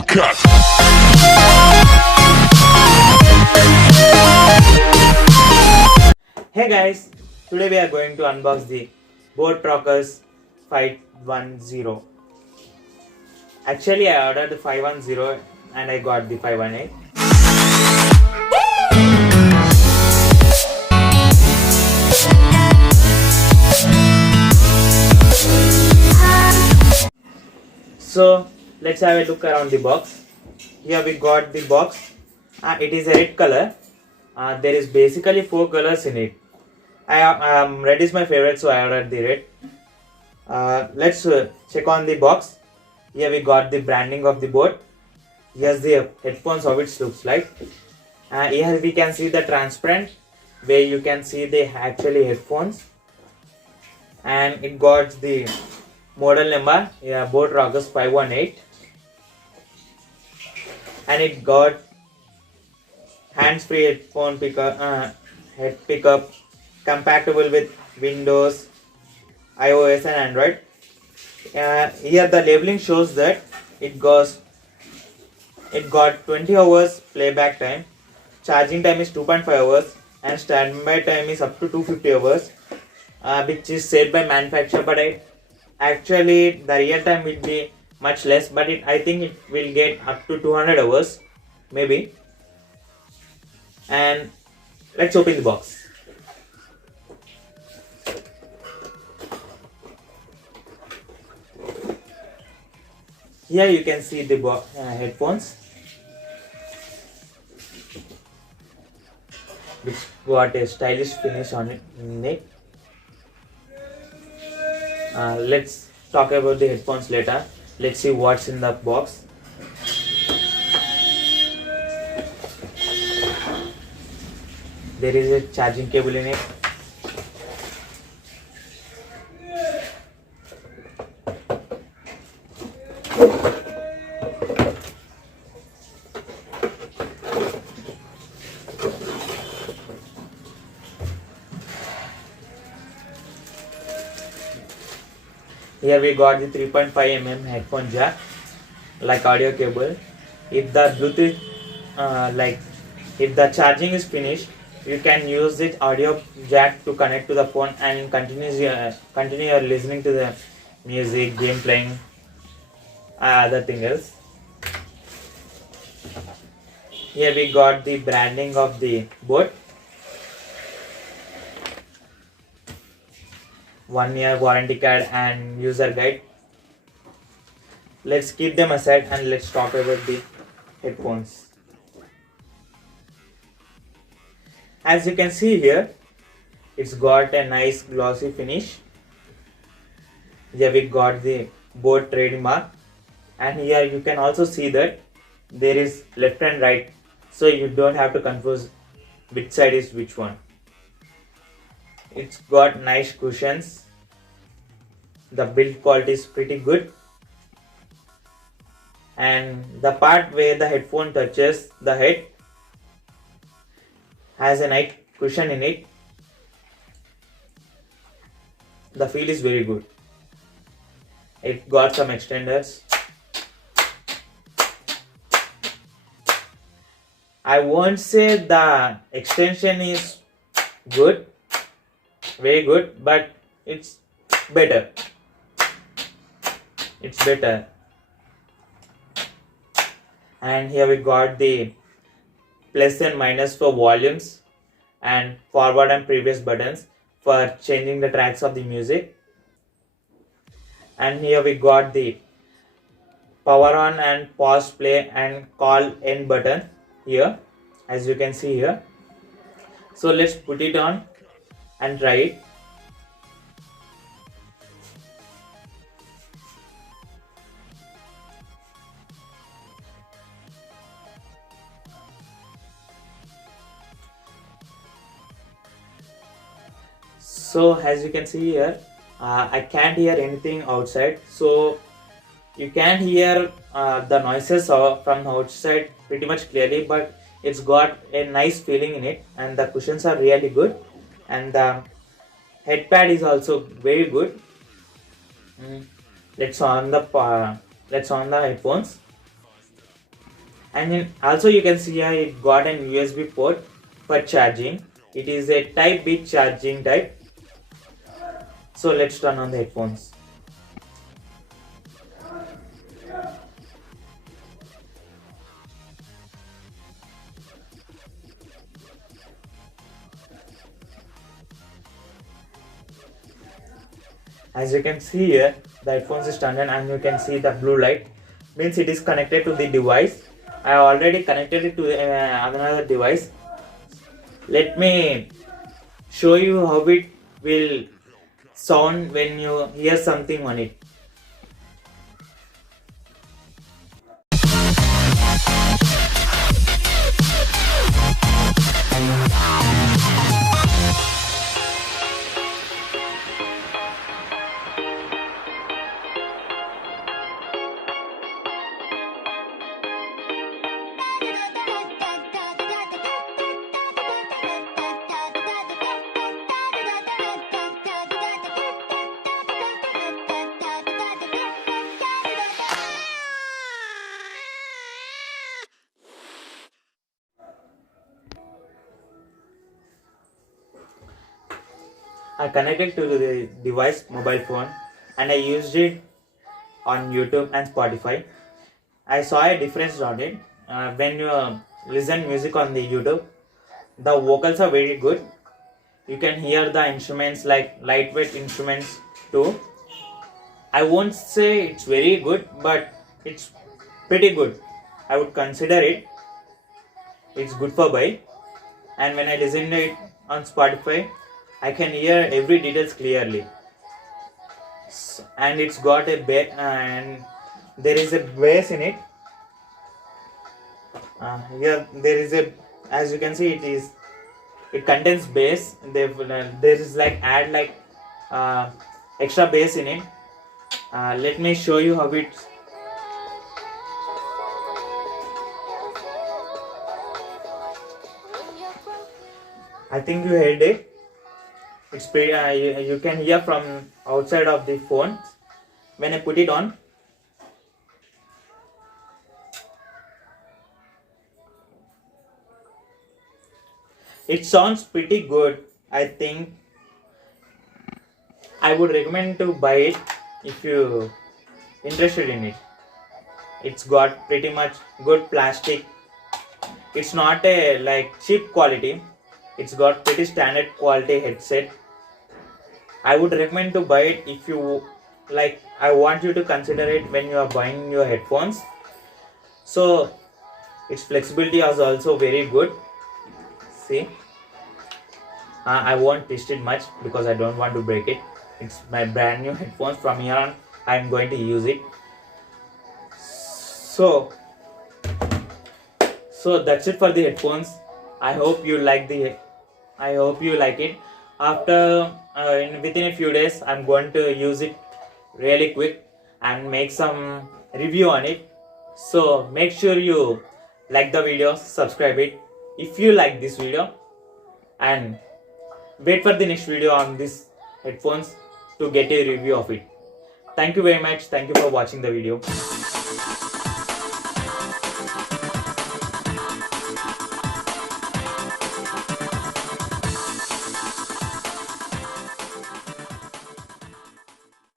Rockerz. Hey guys, today we are going to unbox the Rockerz 510. Actually, I ordered the 510 and I got the 518. So let's have a look around the box. Here we got the box. It is a red color. There is basically 4 colors in it. Red is my favorite, so I ordered the red. Let's check on the box. Here we got the branding of the board. Here's the headphones, how it looks like. Here we can see the transparent, where you can see the actually headphones. And it got the model number, Rockerz 518. And it got hands-free headphone head pickup, compatible with Windows, iOS and Android. Here the labeling shows that it got 20 hours playback time, charging time is 2.5 hours, and standby time is up to 250 hours, which is said by manufacturer. But actually the real time will be much less, but I think it will get up to 200 hours maybe. And let's open the box. Here you can see the headphones, which got a stylish finish on it. Let's talk about the headphones later. Let's see what's in the box. There is a charging cable in it. Here we got the 3.5 mm headphone jack, like audio cable. If the Bluetooth, if the charging is finished, you can use this audio jack to connect to the phone and continue your listening to the music, game playing, other thing else. Here we got the branding of the board. 1-year warranty card and user guide. Let's keep them aside and let's talk about the headphones. As you can see here, it's got a nice glossy finish. Here we got the board trademark, and here you can also see that there is left and right, so you don't have to confuse which side is which one. It's got nice cushions. The build quality is pretty good, and the part where the headphone touches the head has a nice cushion in it. The feel is very good. It got some extenders. I won't say the extension is good, very good, but it's better. It's better. And here we got the plus and minus for volumes and forward and previous buttons for changing the tracks of the music. And here we got the power on and pause play and call end button here, as you can see here. So let's put it on and try it. So as you can see here, I can't hear anything outside, so you can hear the noises from outside pretty much clearly, but it's got a nice feeling in it, and the cushions are really good, and the headpad is also very good. Let's on the headphones. And then also you can see here it got an USB port for charging. It is a type B charging type. So let's turn on the headphones. As you can see here, the headphones is turned on and you can see the blue light, means it is connected to the device. I already connected it to another device. Let me show you how it will sound when you hear something on it. I connected to the device mobile phone and I used it on YouTube and Spotify. I saw a difference on it. When you listen music on the YouTube, the vocals are very good. You can hear the instruments like lightweight instruments too. I won't say it's very good, but it's pretty good. I would consider it. It's good for buy. And when I listen to it on Spotify, I can hear every details clearly. And it's got a bass, and there is a bass in it. Here there is a, as you can see, it contains bass. There is like add like extra bass in it. Let me show you how it. I think you heard it. It's pretty. You can hear from outside of the phone. When I put it on, it sounds pretty good. I think I would recommend to buy it if you interested in it. It's got pretty much good plastic. It's not a like cheap quality. It's got pretty standard quality headset. I would recommend to buy it if you like. I want you to consider it when you are buying your headphones. So its flexibility is also very good. See, I won't twist it much because I don't want to break it. It's my brand new headphones. From here on, I'm going to use it. So that's it for the headphones. I hope you like it. After within a few days, I'm going to use it really quick and make some review on it. So make sure you like the video, subscribe it if you like this video, and wait for the next video on this headphones to get a review of it. Thank you very much. Thank you for watching the video.